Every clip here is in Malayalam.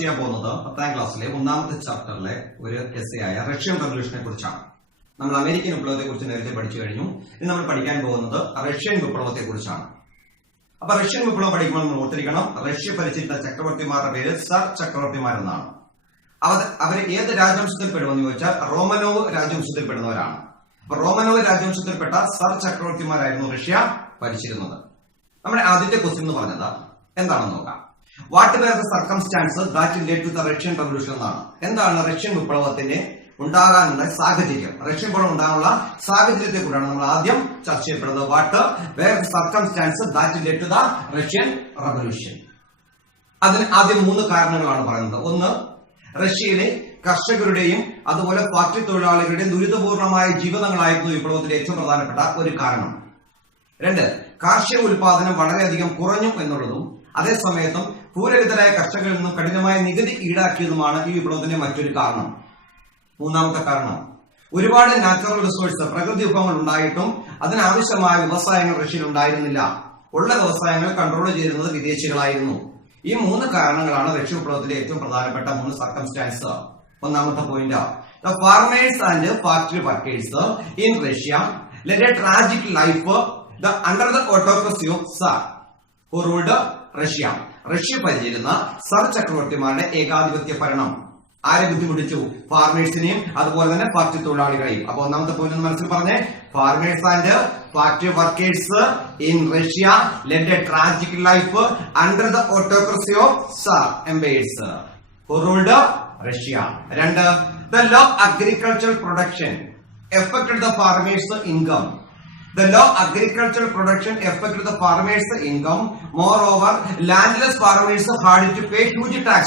ചെയ്യാൻ പോകുന്നത് 10ാം ക്ലാസ്സിലെ 1ാമത്തെ ചാപ്റ്ററിലെ ഒരു എസ്സേ ആയ റഷ്യൻ റവല്യൂഷനെ കുറിച്ചാണ്. നമ്മൾ അമേരിക്കൻ വിപ്ലവത്തെ കുറിച്ച് നേരത്തെ പഠിച്ചു കഴിഞ്ഞു. ഇനി നമ്മൾ പഠിക്കാൻ പോകുന്നത് റഷ്യൻ വിപ്ലവത്തെ കുറിച്ചാണ്. അപ്പൊ റഷ്യൻ വിപ്ലവം പഠിക്കുമ്പോൾ നമ്മൾ ഓർത്തിരിക്കണം, റഷ്യ ഭരിച്ചിരുന്ന ചക്രവർത്തിമാരുടെ പേര് സർ ചക്രവർത്തിമാരെന്നാണ്. അവര് ഏത് രാജവംശത്തിൽപ്പെടുമെന്ന് ചോദിച്ചാൽ റോമനോവ് രാജവംശത്തിൽപ്പെടുന്നവരാണ്. അപ്പൊ റോമനോവ് രാജവംശത്തിൽപ്പെട്ട സർ ചക്രവർത്തിമാരായിരുന്നു റഷ്യ ഭരിച്ചിരുന്നത്. നമ്മുടെ ആദ്യത്തെ ക്വസ്റ്റ്യൻ എന്ന് പറഞ്ഞത് എന്താണെന്ന് നോക്കാം. What were the circumstances that led to the Russian revolution എന്നാണ്. എന്താണ് റഷ്യൻ വിപ്ലവത്തിന്റെ ഉണ്ടാകാനുള്ള സാഹചര്യം, റഷ്യൻ വിപ്ലവം ഉണ്ടാകാനുള്ള സാഹചര്യത്തെ കൂടാണ് നമ്മൾ ആദ്യം ചർച്ച ചെയ്യപ്പെടുന്നത്. What were the circumstances that led to the Russian revolution. അതിന് ആദ്യം 3 കാരണങ്ങളാണ് പറയുന്നത്. ഒന്ന്, റഷ്യയിലെ കർഷകരുടെയും അതുപോലെ ഫാക്ടറി തൊഴിലാളികളുടെയും ദുരിതപൂർണമായ ജീവിതങ്ങളായിരുന്നു വിപ്ലവത്തിന്റെ ഏറ്റവും പ്രധാനപ്പെട്ട ഒരു കാരണം. 2, കാർഷിക ഉൽപാദനം വളരെയധികം കുറഞ്ഞു എന്നുള്ളതും അതേസമയത്തും ഭൂരഹിതരായ കർഷകരിൽ നിന്നും കഠിനമായ നികുതി ഈടാക്കിയതുമാണ് ഈ വിപ്ലവത്തിന്റെ മറ്റൊരു കാരണം. 3ാമത്തെ കാരണം, ഒരുപാട് നാച്ചുറൽ റിസോഴ്സ് പ്രകൃതി വിഭവങ്ങൾ ഉണ്ടായിട്ടും അതിനാവശ്യമായ വ്യവസായങ്ങൾ റഷ്യയിൽ ഉണ്ടായിരുന്നില്ല. ഉള്ള വ്യവസായങ്ങൾ കൺട്രോൾ ചെയ്തിരുന്നത് വിദേശികളായിരുന്നു. ഈ 3 കാരണങ്ങളാണ് റഷ്യൻ വിപ്ലവത്തിലെ ഏറ്റവും പ്രധാനപ്പെട്ട 3 സർക്കംസ്റ്റാൻസ്. 1ാമത്തെ point, the farmers and factory workers in Russia led a tragic life under the autocracy of tsar who ruled Russia. റഷ്യ ഭരിച്ചിരുന്ന സർ ചക്രവർത്തിമാരുടെ ഏകാധിപത്യ ഭരണം ആരെ ബുദ്ധിമുട്ടിച്ചു? ഫാർമേഴ്സിനെയും അതുപോലെ തന്നെ ഫാക്ടറി തൊഴിലാളികളെയും. അപ്പൊ 1ാമത്തെ പോയിന്റ് മനസ്സിൽ പറഞ്ഞേ, farmers and factory workers in Russia led a tragic life under the autocracy of tsar empires who ruled Russia. 2, the low agricultural production affected the farmers' income. The low agricultural production affected the farmers' income. Moreover, landless farmers had to pay huge tax.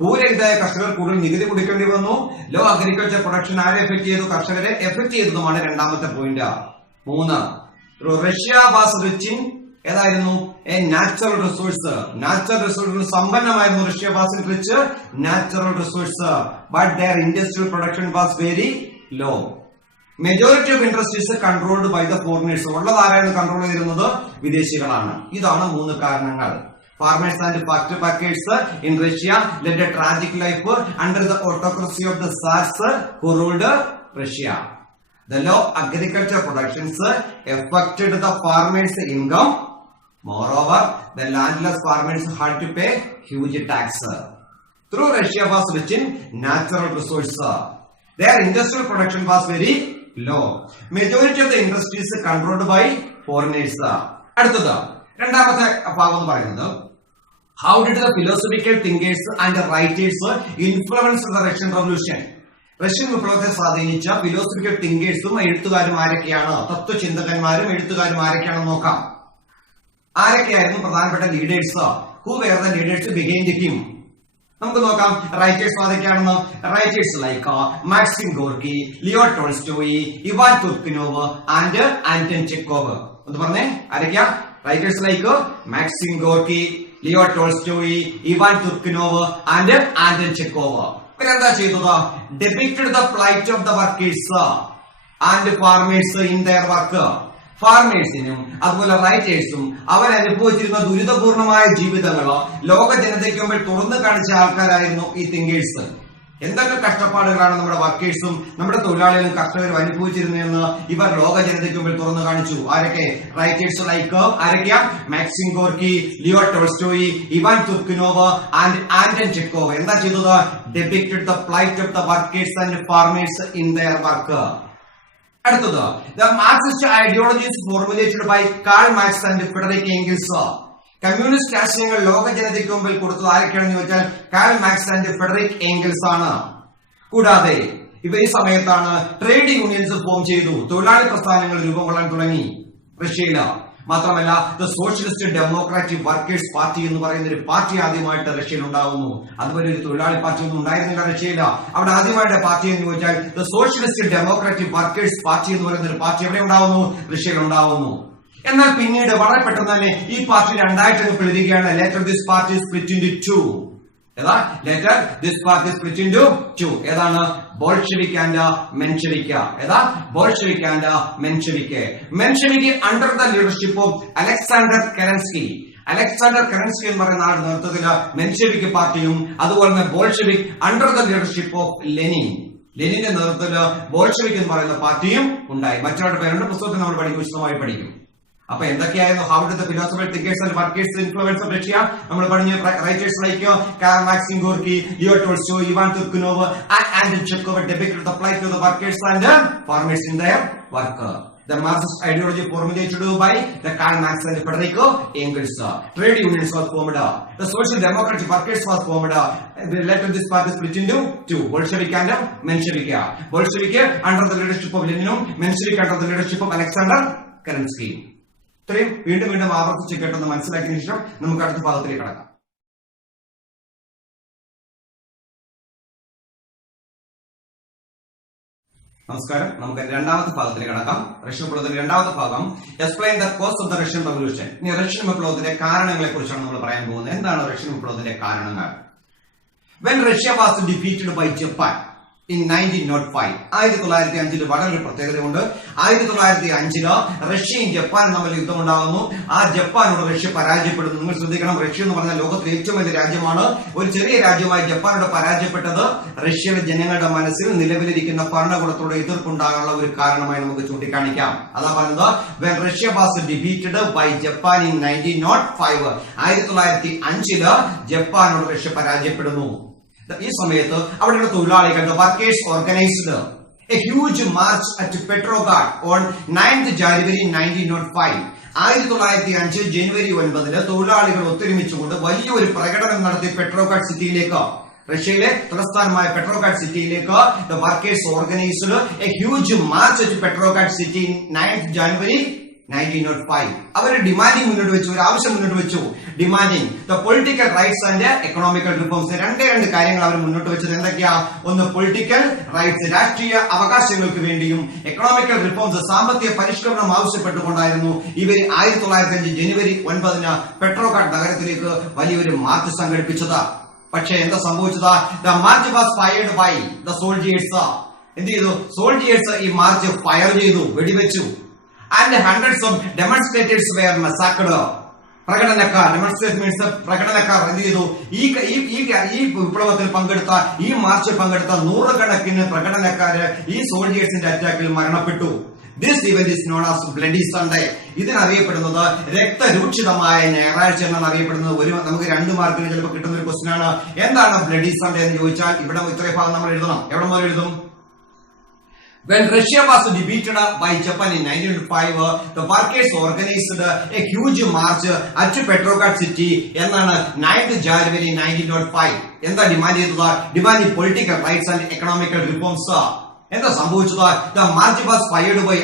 ഭൂരഹിതരായ കർഷകർ കൂടുതൽ നികുതി കൊടുക്കേണ്ടി വന്നു. ലോ അഗ്രികൾച്ചർ പ്രൊഡക്ഷൻ ആരെ എഫക്ട് ചെയ്തു? കർഷകരെ എഫക്ട് ചെയ്തതുമാണ് 2ാമത്തെ point. 3, Russia was rich in ഏതായിരുന്നു? A natural resource. നാച്ചുറൽ റിസോഴ്സിന് സമ്പന്നമായിരുന്നു Russia was rich natural resource. But their industrial production was very low. Majority of industries controlled by the foreigners. ഉള്ളതാരാണ് കൺട്രോൾ ചെയ്തിരുന്നത്? വിദേശികളാണ്. ഇതാണ് 3 കാരണങ്ങൾ. Farmers and factory workers in Russia led a tragic life under the autocracy of the SARS who ruled Russia. The low agriculture productions affected the farmers' income. Moreover, the landless farmers had to pay huge tax. Through Russia was rich in natural resources, their industrial production was very low. Majority of the industries controlled by foreigners. അടുത്തത് 2ാമത്തെ ഭാഗം എന്ന് പറയുന്നത്, how did the philosophical thinkers and the writers influence the Russian Revolution? Russian വിപ്ലവത്തെ സ്വാധീനിച്ച ഫിലോസഫിക്കൽ തിങ്കേഴ്സും എഴുത്തുകാരും ആരൊക്കെയാണ്? തത്വചിന്തകന്മാരും എഴുത്തുകാരും ആരൊക്കെയാണെന്ന് നോക്കാം. ആരൊക്കെയായിരുന്നു പ്രധാനപ്പെട്ട leaders? Who were the leaders behind him? നമുക്ക് നോക്കാം റൈറ്റേഴ്സ് ആരൊക്കെയാണെന്ന്. Writers like Maxim Gorky, Leo Tolstoy, Ivan Turgenev and Anton Chekhov. എന്ന് പറഞ്ഞേ ആരൊക്കെയാ? Writers like Maxim Gorky, Leo Tolstoy, Ivan Turgenev and Anton Chekhov. ഇവരെന്താ ചെയ്തത്? Depicted the plight of the workers and farmers in their work. ഫാർമേഴ്സിനും അതുപോലെ റൈറ്റേഴ്സും അവരനുഭവിച്ചിരുന്ന ദുരിതപൂർണമായ ജീവിതങ്ങളോ ലോക ജനതയ്ക്ക് മുമ്പിൽ തുറന്നു കാണിച്ച ആൾക്കാരായിരുന്നു ഈ തിങ്കേഴ്സ്. എന്തൊക്കെ കഷ്ടപ്പാടുകളാണ് നമ്മുടെ വർക്കേഴ്സും നമ്മുടെ തൊഴിലാളികളും കർഷകരും അനുഭവിച്ചിരുന്നതെന്ന് ഇവർ ലോക ജനതയ്ക്ക് മുമ്പിൽ തുറന്നു കാണിച്ചു. ആരൊക്കെ? റൈറ്റേഴ്സ് ലൈക്ക് ആരൊക്കെയാ? Maxim Gorky, Leo Tolstoy, Ivan Turgenev and Anton Chekhov. എന്താ ചെയ്തത്? Depicted the plight of the workers and farmers in their work. അടുത്തത്, the Marxist ideologies formulated by Karl Marx and Friedrich Engels. Communist ആശയങ്ങൾ ലോക ജനതയ്ക്ക് മുമ്പിൽ കൊടുത്തത് ആരൊക്കെയാണെന്ന് ചോദിച്ചാൽ Karl Marx and Friedrich Engels ആണ്. കൂടാതെ ഇവർ ഈ സമയത്താണ് ട്രേഡ് യൂണിയൻസ് ഫോം ചെയ്തു, തൊഴിലാളി പ്രസ്ഥാനങ്ങൾ രൂപം കൊള്ളാൻ തുടങ്ങി റഷ്യയില്. മാത്രമല്ല, the socialist democratic workers party എന്ന് പറയുന്ന ഒരു പാർട്ടി ആദ്യമായിട്ട് റഷ്യയിൽ ഉണ്ടാകുന്നു. അതുപോലെ ഒരു തൊഴിലാളി പാർട്ടി ഒന്നും ഉണ്ടായിരുന്നില്ല റഷ്യയില്. അവിടെ ആദ്യമായിട്ട് പാർട്ടി എന്ന് ചോദിച്ചാൽ the socialist democratic workers party എന്ന് പറയുന്ന ഒരു പാർട്ടി എവിടെ ഉണ്ടാവുന്നു? റഷ്യയിൽ ഉണ്ടാവുന്നു. എന്നാൽ പിന്നീട് വളരെ പെട്ടെന്ന് തന്നെ ഈ പാർട്ടി 2ആയിട്ട് പിളരുകയാണ്. Later this party split into 2. ഏതാ? Later this party split into 2. ഏതാണ്? Bolshevik and Menshevik. ഏതാ? Bolshevik and Menshevik. Menshevik under the leadership of Alexander Kerensky Alexander Kerensky എന്ന് പറയുന്ന ആളുടെ നേതൃത്വത്തിൽ മെൻഷെവിക് പാർട്ടിയും അതുപോലെ തന്നെ Bolshevik under the leadership of ലെനിന്റെ നേതൃത്വത്തിൽ ബോൾഷെവിക് എന്ന് പറയുന്ന പാർട്ടിയും ഉണ്ടായി. മറ്റൊരാളുടെ പേരുണ്ട്, പുസ്തകത്തിൽ നമ്മൾ വിശദമായി പഠിക്കും. അപ്പൊ എന്തൊക്കെയായിരുന്നു how did the philosopher thinkers and workers influence of Russia? നമ്മൾ പഠിഞ്ഞ writers like Karl Marx, Gorky, Leo Tolstoy, Ivan Turgenev and Anton Chekhov depicted the plight of the workers and farmers in their work. The Marxist ideology formulated by the Karl Marx and Federico Engels. Trade unions was formed. The Social Democratic Workers was formed. Later this party split into two, Bolshevik and Menshevik. Bolshevik under the leadership of Lenin, Menshevik under the leadership of Alexander Kerensky. ഇത്രയും വീണ്ടും വീണ്ടും ആവർത്തിച്ച് കേട്ടെന്ന് മനസ്സിലാക്കിയതിനു ശേഷം നമുക്ക് അടുത്ത ഭാഗത്തിലേക്ക് കടക്കാം. നമസ്കാരം. നമുക്ക് രണ്ടാമത്തെ ഭാഗത്തിലേക്ക് കടക്കാം. റഷ്യൻ വിപ്ലവത്തിന്റെ രണ്ടാമത്തെ ഭാഗം explain the cause of the Russian revolution. ഇനി റഷ്യൻ വിപ്ലവത്തിന്റെ കാരണങ്ങളെ കുറിച്ചാണ് നമ്മൾ പറയാൻ പോകുന്നത്. എന്താണ് റഷ്യൻ വിപ്ലവത്തിന്റെ കാരണങ്ങൾ? When Russia was defeated by Japan in 1905, 1905 വളരെ പ്രത്യേകതയുണ്ട്. 1905 റഷ്യയും ജപ്പാനും തമ്മിൽ യുദ്ധമുണ്ടാകുന്നു. ആ ജപ്പാനോട് റഷ്യ പരാജയപ്പെടുന്നു. നിങ്ങൾ ശ്രദ്ധിക്കണം, റഷ്യ എന്ന് പറഞ്ഞാൽ ലോകത്തിലെ ഏറ്റവും വലിയ രാജ്യമാണ്. ഒരു ചെറിയ രാജ്യമായി ജപ്പാനോട് പരാജയപ്പെട്ടത് റഷ്യയിലെ ജനങ്ങളുടെ മനസ്സിൽ നിലവിലിരിക്കുന്ന ഭരണകൂടത്തോട് എതിർപ്പുണ്ടാകാനുള്ള ഒരു കാരണമായി നമുക്ക് ചൂണ്ടിക്കാണിക്കാം. അതാ പറയുന്നത് when Russia was defeated by Japan in 1905, 1905 ജപ്പാനോട് Russia പരാജയപ്പെടുന്നു. ഈ സമയത്ത് അവിടെയുള്ള തൊഴിലാളികൾ workers organised a huge march at Petrograd on 9th January 1905. 1905 ജനുവരി 9 തൊഴിലാളികൾ ഒത്തൊരുമിച്ചുകൊണ്ട് വലിയൊരു പ്രകടനം നടത്തി പെട്രോഗ്രാഡ് സിറ്റിയിലേക്ക്, റഷ്യയിലെ തലസ്ഥാനമായ പെട്രോഗ്രാഡ് സിറ്റിയിലേക്ക് the workers organised a huge march at Petrograd city 9th January 1905. അവർ ഡിമാൻഡിംഗ് മുന്നോട്ട് വെച്ചു, ഒരു ആവശ്യം മുന്നോട്ട് വെച്ചു. Demanding the political rights and economical reforms. രണ്ട് കാര്യങ്ങൾ അവർ മുന്നോട്ട് വെച്ചത് എന്തൊക്കെയാ? ഒന്ന് പൊളിറ്റിക്കൽ റൈറ്റ്സ്, രാഷ്ട്രീയ അവകാശങ്ങൾക്ക് വേണ്ടിയും എക്കണോമിക്കൽ റിഫോംസ്, സാമ്പത്തിക പരിഷ്കരണം ആവശ്യപ്പെട്ടുകൊണ്ടായിരുന്നു ഇവർ 1905 ജനുവരി 9 പെട്രോഗ്രാഡ് നഗരത്തിലേക്ക് വലിയൊരു മാർച്ച് സംഘടിപ്പിച്ചത്. പക്ഷേ എന്താ സംഭവിച്ചത്? The march was fired by the soldiers. എന്ത് ചെയ്തു? സോൾജിയേഴ്സ് ഈ മാർച്ച് ഫയർ ചെയ്തു, വെടിവെച്ചു. And hundreds of demonstrators were massacred. പ്രകടനക്കാർ, ഡെമോൺസ്ട്രേറ്റ് പ്രകടനക്കാർ എന്ത് ചെയ്തു? ഈ വിപ്ലവത്തിൽ പങ്കെടുത്ത, ഈ മാർച്ചിൽ പങ്കെടുത്ത നൂറുകണക്കിന് പ്രകടനക്കാര് ഈ സോൾജിയേഴ്സിന്റെ അറ്റാക്കിൽ മരണപ്പെട്ടു. This event is known as bloody Sunday. ഇതിനറിയപ്പെടുന്നത് രക്തരൂക്ഷിതമായ ഞായറാഴ്ച എന്നാണ് അറിയപ്പെടുന്നത്. നമുക്ക് 2 മാർക്കിന് ചിലപ്പോൾ കിട്ടുന്ന ഒരു ക്വസ്റ്റ്യൻ ആണ്. എന്താണ് ബ്ലഡി സൺഡേ എന്ന് ചോദിച്ചാൽ ഇവിടെ ഇത്രയും ഭാഗം നമ്മൾ എഴുതണം. എവിടെ മുതൽ എഴുതും? When Russia was defeated by Japan in 1905, the workers organized a huge march at Petrograd city എന്നാണ് 9th January 1905. എന്താ ഡിമാൻഡ് ചെയ്തത്? Demand political rights and economical reforms. എന്താ സംഭവിച്ചത്? The march was fired by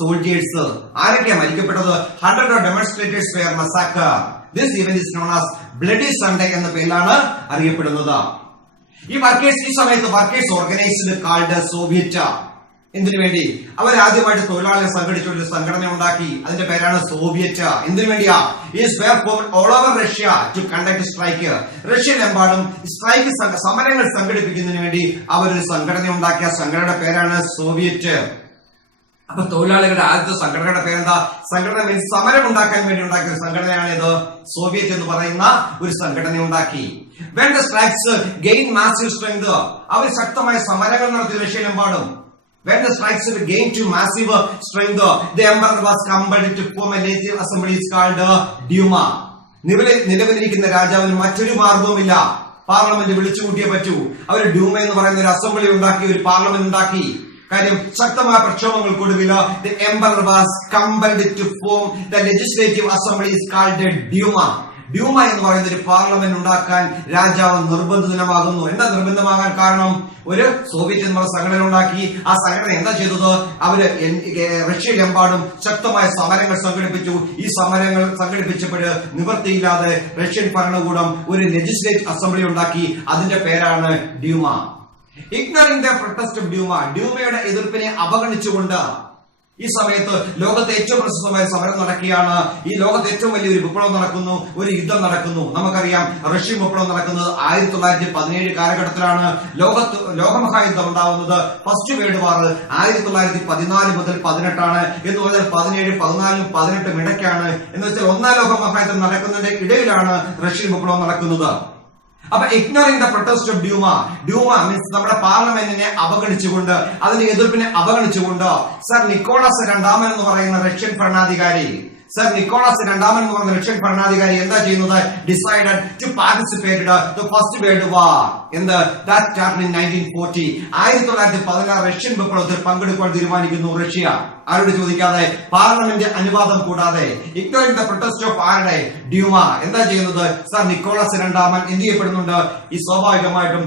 soldiers. ആരൊക്കെയാണ് മരിക്കപ്പെട്ടത്? 100 demonstrators were massacred. This event is known as Bloody Sunday എന്ന പേരിലാണ് അറിയപ്പെടുന്നത്. ഈ സമയത്ത് വർക്കേഴ്സ് ഓർഗനൈസ്ഡ് കാൾഡ് സോവിയറ്റ്. എന്തിനു വേണ്ടി? അവർ ആദ്യമായിട്ട് തൊഴിലാളികൾ സംഘടിച്ച ഒരു സംഘടന ഉണ്ടാക്കി. അതിന്റെ പേരാണ് സോവിയറ്റ്. എന്തിനു വേണ്ടിയാ? All over Russia to conduct strike. റഷ്യയിലെമ്പാടും സ്ട്രൈക്ക് സമരങ്ങൾ സംഘടിപ്പിക്കുന്നതിന് വേണ്ടി അവരൊരു സംഘടന ഉണ്ടാക്കിയ സംഘടനയുടെ പേരാണ് സോവിയറ്റ്. അപ്പൊ തൊഴിലാളികളുടെ ആദ്യത്തെ സംഘടനയുടെ പേരെന്താ? സംഘടന മീൻസ് സമരം ഉണ്ടാക്കാൻ വേണ്ടി ഉണ്ടാക്കിയ ഒരു സംഘടനയാണ് ഇത്. സോവിയറ്റ് എന്ന് പറയുന്ന ഒരു സംഘടന ഉണ്ടാക്കി. When the strikes gain massive strength, അവർ ശക്തമായ സമരങ്ങൾ നടത്തി റഷ്യയിലെമ്പാടും. When the strikes gained to massive strength, the emperor was compelled to form a legislative assembly called Duma. നിലവിലിരിക്കുന്ന രാജാവിന് മറ്റൊരു മാർഗവുമില്ല, പാർലമെന്റ് വിളിച്ചുകൂട്ടിയേ പറ്റൂ. അവർ ഡ്യൂമ എന്ന് പറയുന്ന ഒരു അസംബ്ലി ഉണ്ടാക്കി, ഒരു പാർലമെന്റ് ഉണ്ടാക്കി. കാര്യം ശക്തമായ പ്രക്ഷോഭങ്ങൾക്കൊടുവിൽ the emperor was compelled to form the legislative assembly called Duma. Duma എന്ന് പറയുന്ന ഒരു പാർലമെന്റ് ഉണ്ടാക്കാൻ രാജാവ് നിർബന്ധിതമാകുന്നു. എന്താ നിർബന്ധമാകാൻ കാരണം? ഒരു സോവിയറ്റ് എന്ന് പറയുന്ന സംഘടന ഉണ്ടാക്കി. ആ സംഘടന എന്താ ചെയ്തത്? അവര് റഷ്യയിലെമ്പാടും ശക്തമായ സമരങ്ങൾ സംഘടിപ്പിച്ചു. ഈ സമരങ്ങൾ സംഘടിപ്പിച്ചപ്പോൾ നിവൃത്തിയില്ലാതെ റഷ്യൻ ഭരണകൂടം ഒരു ലെജിസ്ലേറ്റീവ് അസംബ്ലി ഉണ്ടാക്കി. അതിന്റെ പേരാണ് Duma. Ignoring the protest of Duma. ഡ്യൂമയുടെ എതിർപ്പിനെ അവഗണിച്ചുകൊണ്ട് ഈ സമയത്ത് ലോകത്തെ ഏറ്റവും പ്രശസ്തമായ സമരം നടക്കുകയാണ്. ഈ ലോകത്തെ ഏറ്റവും വലിയൊരു വിപ്ലവം നടക്കുന്നു, ഒരു യുദ്ധം നടക്കുന്നു. നമുക്കറിയാം റഷ്യൻ വിപ്ലവം നടക്കുന്നത് 1917 കാലഘട്ടത്തിലാണ്. ലോകമഹായുദ്ധം ഉണ്ടാവുന്നത് ഫസ്റ്റ് വേൾഡ് വാർ 1914 മുതൽ 18 എന്ന് പറഞ്ഞാൽ 17, 14, 18 ഇടയ്ക്കാണ്. എന്ന് വെച്ചാൽ ഒന്നാം ലോകമഹായുദ്ധം നടക്കുന്നതിന്റെ ഇടയിലാണ് റഷ്യൻ വിപ്ലവം നടക്കുന്നത്. അപ്പൊ ignoring the protest of Duma means നമ്മുടെ പാർലമെന്റിനെ അവഗണിച്ചുകൊണ്ട്, അതിന്റെ എതിർപ്പിനെ അവഗണിച്ചുകൊണ്ട് സർ നിക്കോളാസ് രണ്ടാമൻ എന്ന് പറയുന്ന റഷ്യൻ ഭരണാധികാരി എന്താ ചെയ്യുന്നത്? Decided to participate the first world war that started in 1940. 1916 Russian വിപ്ലവത്തിൽ പങ്കെടുക്കാൻ തീരുമാനിക്കുന്നു റഷ്യ. ആരോട് ചോദിക്കാതെ, പാർലമെന്റ് അനുവാദം കൂടാതെ. ഇഗ്നോറിംഗ് ദ പ്രൊട്ടസ്റ്റ് ഓഫ് ആരുടെ? ഡ്യൂമ. എന്താ ചെയ്യുന്നത്? സർ നിക്കോളാസ് രണ്ടാമൻ എന്ത് ചെയ്യപ്പെടുന്നുണ്ട്? ഈ സ്വാഭാവികമായിട്ടും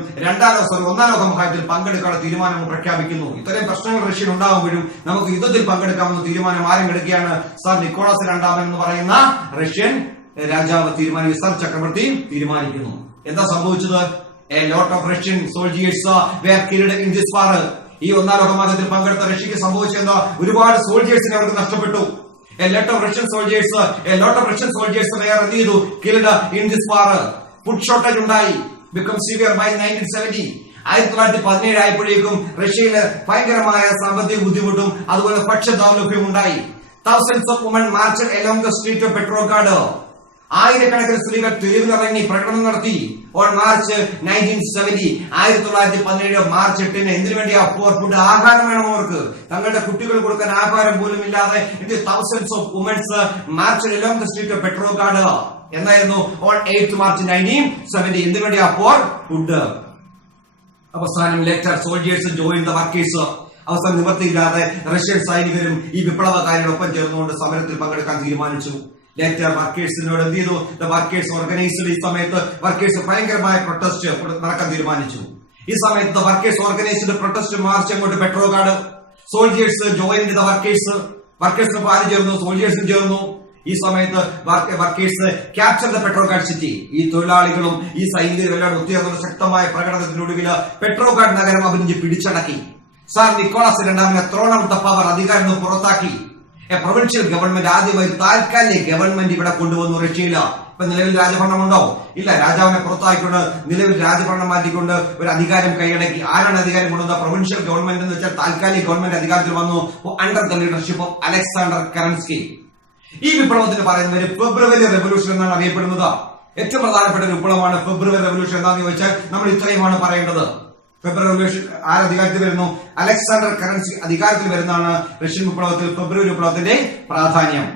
ഒന്നാം ലോക മഹായുദ്ധത്തിൽ പങ്കെടുക്കാനുള്ള തീരുമാനം പ്രഖ്യാപിക്കുന്നു. ഇത്രയും പ്രശ്നങ്ങൾ റഷ്യയിൽ ഉണ്ടാകുമ്പോഴും നമുക്ക് യുദ്ധത്തിൽ പങ്കെടുക്കാമെന്ന തീരുമാനം ആരും എടുക്കുകയാണ്? സർ നിക്കോളാസ് രണ്ടാമൻ എന്ന് പറയുന്ന റഷ്യൻ രാജാവ് തീരുമാനിക്കുന്നു, സർ ചക്രവർത്തി തീരുമാനിക്കുന്നു. എന്താ സംഭവിച്ചത്? A lot of Russian soldiers were killed in this war. ഈ ഒന്നാം ലോകമഹായുദ്ധത്തിൽ പങ്കെടുത്ത റഷ്യക്ക് സംഭവിച്ചെന്താ? ഒരുപാട് സോൾജേഴ്സിനെ അവർക്ക് നഷ്ടപ്പെട്ടു. A lot of Russian soldiers were killed in this war. Food shortage ഉണ്ടായി, become severe by 1970. 1917 ആയപ്പോഴേക്കും റഷ്യയില് ഭയങ്കരമായ സാമ്പത്തിക ബുദ്ധിമുട്ടും അതുപോലെ ഭക്ഷ്യദൗർലഭ്യം ഉണ്ടായി. Thousands of women marched along the street of Petrograd. ആയിരക്കണക്കിന് സ്ത്രീകൾ തെരുവിലിറങ്ങി പ്രകടനം നടത്തി. ഓൺ മാർച്ച് 1970 1917 മാർച്ച് 8 എന്തിനു വേണ്ടിയാ? ഫോർ ഫുഡ്, ആഹാരം വേണം അവർക്ക്. തങ്ങളുടെ കുട്ടികൾ കൊടുക്കാൻ ആഹാരം പോലും ഇല്ലാതെ thousands of women marched along the street of Petrograd. എന്നായിരുന്നു ഓൺ 8 മാർച്ച് 1970. എന്തിനു വേണ്ടിയാ? For food. അവസാനം later soldiers join the workers. അവസാനം നിവൃത്തിയില്ലാതെ റഷ്യൻ സൈനികരും ഈ വിപ്ലവകാരികളൊപ്പം ചേർന്നുകൊണ്ട് സമരത്തിൽ പങ്കെടുക്കാൻ തീരുമാനിച്ചു. ലേറ്റർ വർക്കേഴ്സിനോട് എന്ത് ചെയ്തു? The workers organised. ഈ സമയത്ത് വർക്കേഴ്സ് ഭയങ്കരമായ പ്രൊട്ടസ്റ്റ് നടക്കാൻ തീരുമാനിച്ചു. ഈ സമയത്ത് വർക്കേഴ്സ് ഓർഗനൈസ്ഡ് പ്രൊട്ടസ്റ്റ് മാർച്ച് അങ്ങോട്ട് Petrograd. Soldiers join the workers. വർക്കേഴ്സിന് ആര് ചേർന്നു? സോൾജേഴ്സും ചേർന്നു. ഈ സമയത്ത് workers capture the Petrograd city. ഈ തൊഴിലാളികളും ഈ സൈനികരും എല്ലാം ഒത്തുചേർന്നുള്ള ശക്തമായ പ്രകടനത്തിനൊടുവിൽ പെട്രോഗാർഡ് നഗരം അവരിഞ്ഞ് പിടിച്ചടക്കി. സാർ നിക്കോളാസ് രണ്ടാമനെ ത്രോൺ ഔട്ട് ദ പവർ, അധികാരം പുറത്താക്കി. പ്രൊവിൻഷ്യൽ ഗവൺമെന്റ് ആദ്യമായി താൽക്കാലിക ഗവൺമെന്റ് ഇവിടെ കൊണ്ടുവന്നു റഷ്യയില്. ഇപ്പൊ നിലവിൽ രാജഭരണമുണ്ടോ? ഇല്ല. രാജാവിനെ പുറത്താക്കിക്കൊണ്ട് നിലവിൽ രാജഭരണം മാറ്റിക്കൊണ്ട് ഒരു അധികാരം കൈയടക്കി. ആരാണ് അധികാരം കൊണ്ടുവന്നത്? പ്രൊവിൻഷ്യൽ ഗവൺമെന്റ് എന്ന് വെച്ചാൽ താൽക്കാലിക ഗവൺമെന്റ് അധികാരത്തിൽ വന്നു under the leadership of Alexander Kerensky. ഈ വിപ്ലവത്തിന് പറയുന്നത് ഫെബ്രുവരി റെവല്യൂഷൻ എന്നാണ് അറിയപ്പെടുന്നത്. ഏറ്റവും പ്രധാനപ്പെട്ട ഒരു വിപ്ലവമാണ് ഫെബ്രുവരി റെവല്യൂഷൻ. എന്താണെന്ന് ചോദിച്ചാൽ നമ്മൾ ഇത്രയുമാണ് പറയേണ്ടത്. ഫെബ്രുവരി റെവല്യൂഷൻ അധികാരത്തിൽ വരുന്നു? അലക്സാണ്ടർ കറൻസി അധികാരത്തിൽ വരുന്നതാണ് റഷ്യൻ വിപ്ലവത്തിൽ ഫെബ്രുവരി വിപ്ലവത്തിന്റെ പ്രാധാന്യം.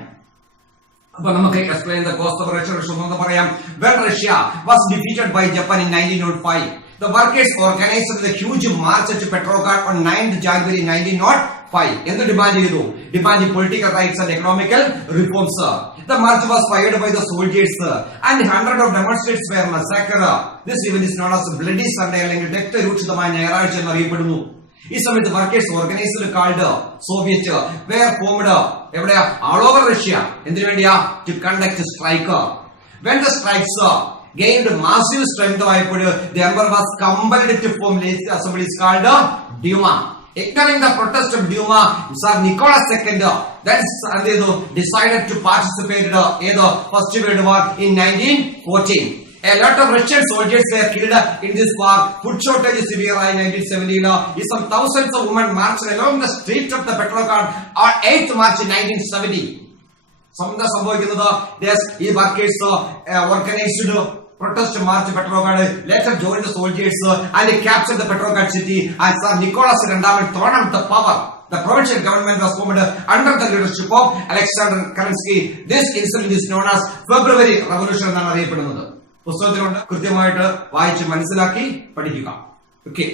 അപ്പൊ നമുക്ക് explain the cost of Russian revolution എന്ന് പറയാം. When Russia was defeated by Japan in 1905, the workers organized the huge march to Petrograd on 9th January 1905. എന്ത് ഡിമാൻഡ് ചെയ്തു? Demand political rights and economical reforms. The march was fired by the soldiers and hundreds of demonstrators were massacred. This event is known as Bloody Sunday അല്ലെങ്കിൽ രക്തരൂക്ഷിതമായ ഞായറാഴ്ച എന്നറിയപ്പെടുന്നു. ഈ സമയത്ത് workers organised called Soviet were formed എവിടെയാ? All over Russia. എന്തിനു വേണ്ടിയാ? To conduct strike. When the strikes gained massive strength ആയപ്പോൾ the emperor was compelled to form legislative assemblies called Duma. Ignoring the protest of Duma, Tsar Nicholas II then decided to participate in the First World War in 1914. A lot of Russian soldiers were killed in this war. Food shortage is severe in 1970. Some thousands of women marched along the streets of the Petrograd on 8th March 1970. സംഭവിക്കുന്നത് ഈ workers organised protest march Petrograd, later joined the soldiers and captured the Petrograd city. And Tsar Nicholas II thrown out the power. The provincial government was formed under the leadership of Alexander Kerensky. This incident is known as February Revolution എന്നാണ് അറിയപ്പെടുന്നത്. പുസ്തകത്തിലുണ്ട്, കൃത്യമായിട്ട് വായിച്ച് മനസ്സിലാക്കി പഠിക്കുക. ഓക്കെ.